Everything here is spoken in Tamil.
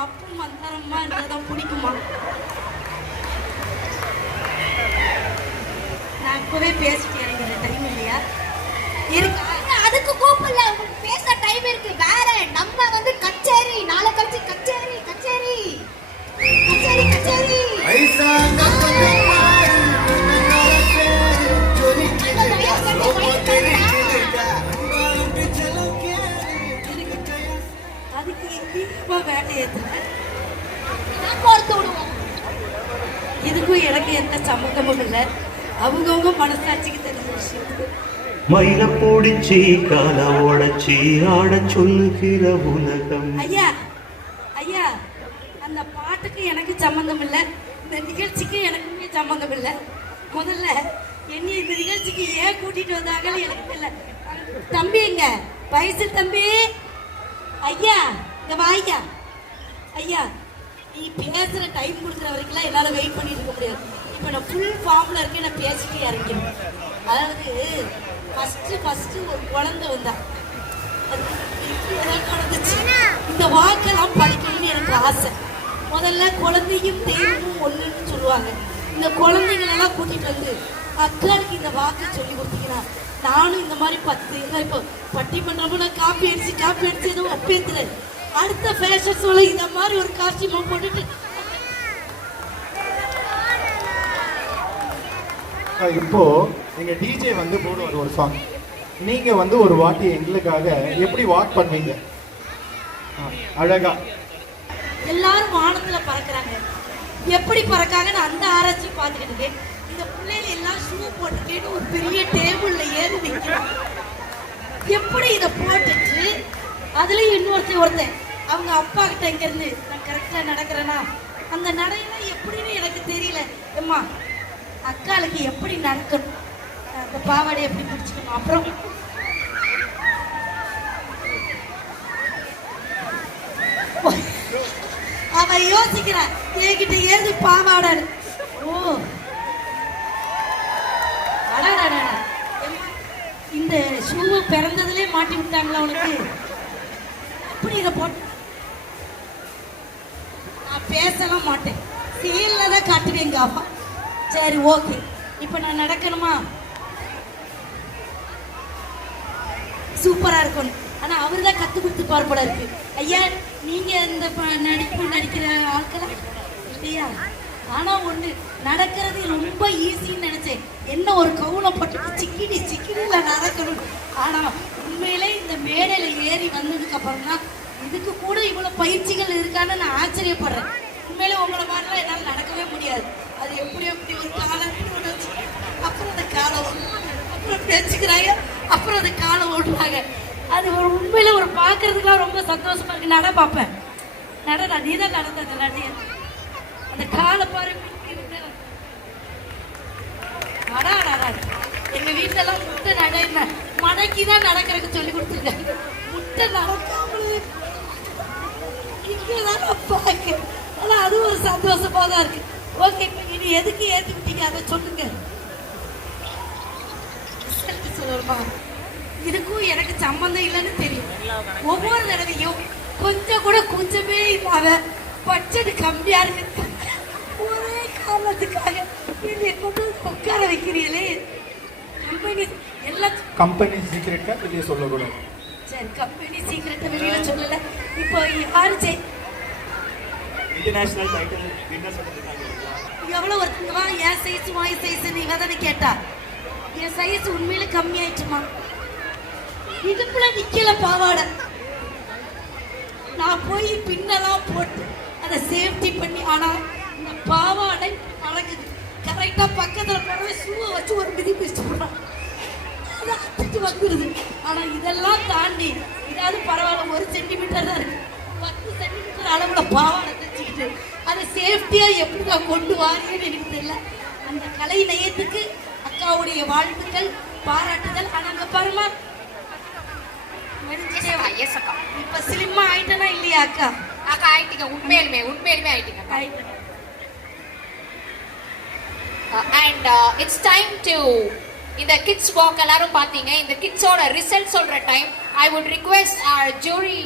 மப்பு மந்தாரமா இருந்தாதான் பிடிக்குமா? நான் இப்பவே பேசிட்டு இறங்கிற டைம் இல்லையா? இருக்கா? அதுக்கு கூப்பிடல, உங்களுக்கு பேச டைம் இருக்கு. வேற நம்ம வந்து கச்சேரி, நாளை கழிச்சு கச்சேரி கச்சேரி கச்சேரி கச்சேரி. அதுக்கு எங்கேயுமா வேலை ஏற்றுறேன். கோர்த்து விடுவோம். இதுக்கும் எனக்கு எந்த சம்மந்தமும் இல்லை. அவங்கவுங்க மனசாட்சிக்கு தெரிஞ்ச விஷயம். மயில போடிச்சி கால உடச்சி ஆட சொல்லுகிற உலகம். ஐயா ஐயா, அந்த பாட்டுக்கு எனக்கு சம்மந்தம் இல்லை, இந்த நிகழ்ச்சிக்கு எனக்குமே சம்மந்தம் இல்லை. முதல்ல என்னை இந்த நிகழ்ச்சிக்கு ஏன் கூட்டிட்டு வந்தாங்கன்னு எனக்கு தெரியல. தம்பி எங்க வயசு தம்பி? ஐயா இங்க வா ஐயா. ஐயா, நீ பேசுற டைம் கொடுக்குற வரைக்கும் என்னால் வெயிட் பண்ணிட்டு இருக்க முடியாது. இப்போ நான் ஃபுல் ஃபார்ம்ல இருக்கேன், நான் பேசிட்டு இறங்கினேன். அதாவது ஃபஸ்ட்டு ஒரு குழந்தை வந்தா, இந்த வாக்கெல்லாம் படிக்கணும்னு எனக்கு ஆசை. முதல்ல குழந்தையும் தெய்வமும் ஒன்றுன்னு சொல்லுவாங்க. இந்த குழந்தைங்களெல்லாம் கூட்டிகிட்டு வந்து அக்காளுக்கு இந்த வாக்கை சொல்லி கொடுத்தீங்கன்னா நானும் இந்த மாதிரி 10 இப்போ பட்டிமன்றமும் நான் காப்பி அடிச்சு எதுவும் ஒப்பேத்துறேன். அடுத்த ஃபேஷன் ஷோல இந்த மாதிரி ஒரு காஸ்டியூமை போட்டுட்டு இப்போ நீங்க டிஜே வந்து போடுவார் ஒரு சாங், நீங்க வந்து ஒரு வாட்டி எங்களுக்காக எப்படி வாக் பண்ணுவீங்க அழகா? எல்லாரும் வானத்துல பறக்குறாங்க, எப்படி பறக்காங்கன்னு அந்த ஆராய்ச்சி பார்த்துக்கிட்டு இந்த பிள்ளைகள் எல்லாம் ஷூ போட்டுக்கிட்டு ஒரு பெரிய டேபிள்ல ஏறி நிற்கிறாங்க. எப்படி இதை போட்டுட்டு அதுலயும் ஒருத்தன் அவங்க அப்பா கிட்ட இங்க இருந்து நான் கரெக்டா நடக்கிறேன்னா அந்த நடையெல்லாம் எப்படின்னு எனக்கு தெரியல. அம்மா அக்காளுக்கு எப்படி நடக்கணும், அந்த பாவாடை எப்படி பிடிச்சிக்கணும். அப்புறம் அவ யோசிக்கிறான் என்கிட்ட ஏது பாவாடை. ஓ அடாடா, இந்த ஷூவை பிறந்ததுலே மாட்டி விட்டாங்களா உனக்கு? எப்படி இதை போட்டு நான் பேசலாம் மாட்டேன், சீல்ல தான் காட்டுவேங்க அப்பா. சரி ஓகே, இப்போ நான் நடக்கணுமா? சூப்பரா இருக்கணும். ஆனா அவரு தான் கத்து கொடுத்து பார்ப்பட இருக்கு. ஐயா நீங்க இந்த நடிக்கிற ஆட்களா இல்லையா? ஆனா ஒண்ணு நடக்கிறது ரொம்ப ஈஸின்னு நினைச்சேன். என்ன ஒரு கவுனை போட்டு சிக்கிடில நடக்கணும். ஆனா உண்மையிலே இந்த மேடையில ஏறி வந்ததுக்கு அப்புறம் தான் இதுக்கு கூட இவ்வளவு பயிற்சிகள் இருக்கான்னு நான் ஆச்சரியப்படுறேன். உண்மையிலே உங்களை மாதிரிலாம் என்னால் நடக்கவே முடியாது. அது எப்படி ஒரு காலம் அப்புறம் அந்த காலம் அப்புறம் பேச்சுக்கிறாங்க, அப்புறம் அந்த காலம் ஓடுறாங்க. அது ஒரு உண்மையில ஒரு பார்க்கறதுக்குலாம் ரொம்ப சந்தோஷமா இருக்கு. நட பார்ப்பேன், நடடா நீ தான் நடந்தது. அந்த காலை பாரு, எங்க வீட்டுல எல்லாம் முட்டை நட மடக்கி தான் நடக்கிறதுக்கு சொல்லி கொடுத்துருக்காங்க. முட்டை நடக்காமலே இங்கதான் பார்க்க, ஆனா அது ஒரு சந்தோஷமா தான் இருக்கு. ஓகே, இனி எதுக்கு ஏத்துக்கிட்டீங்க அதை சொல்லுங்க. சொல்லுமா, இதுக்கும் எனக்கு சம்பந்தம் இல்லைன்னு தெரியும். ஒவ்வொரு தடவையும் கொஞ்சம் கூட கொஞ்சமே இல்லாம பட்ஜெட் கம்மியா இருக்கு ஒரே காரணத்துக்காக என்னை கொண்டு உட்கார வைக்கிறீங்களே. கம்பெனி எல்லாம் கம்பெனி சீக்ரெட்டா வெளியே சொல்லக்கூடாது. சரி, கம்பெனி சீக்ரெட்டை வெளியில சொல்லல. இப்போ யாரு இன்டர்நேஷனல் டைட்டில் வின்னர் சொல்லிருக்காங்க. எவ்வளவு வருதுங்கவா? என் சைஸ் வாய் சைஸ் இவ தானே கேட்டா. என் சைஸ் உண்மையில கம்மி ஆயிடுச்சுமா. இடுப்புல நிக்கல பாவாடை. நான் போய் பின்னெல்லாம் போட்டு அதை சேஃப்டி பண்ணி, ஆனா இந்த பாவாடை பழகுது. கரெக்டா பக்கத்துல போய் ஷூவை வச்சு ஒரு மிதி பிடிச்சு போடுறான், அதை அத்துட்டு வந்துடுது. ஆனா இதெல்லாம் தாண்டி இதாவது பரவாயில்ல, 1 சென்டிமீட்டர் தான் இருக்கு. 10 சென்டிமீட்டர் அளவுல பாவாடை தைச்சுக்கிட்டு அதை சேஃப்டியா எப்படி நான் கொண்டு வாரேன்னு எனக்கு தெரியல. அந்த கலை நயத்துக்கு அக்காவுடைய வாழ்த்துக்கள், பாராட்டுதல். ஆனா அங்க பாருமா, இப்ப ஸ்லிம்மா ஆயிட்டனா இல்லையா அக்கா? அக்கா ஆயிட்டீங்க, உண்மையிலுமே ஆயிட்டீங்க. And it's time to இந்த கிட்ஸ் வாக் எல்லாரும் பாத்தீங்க. இந்த கிட்ஸோட ரிசல்ட் சொல்ற time. I would request our jury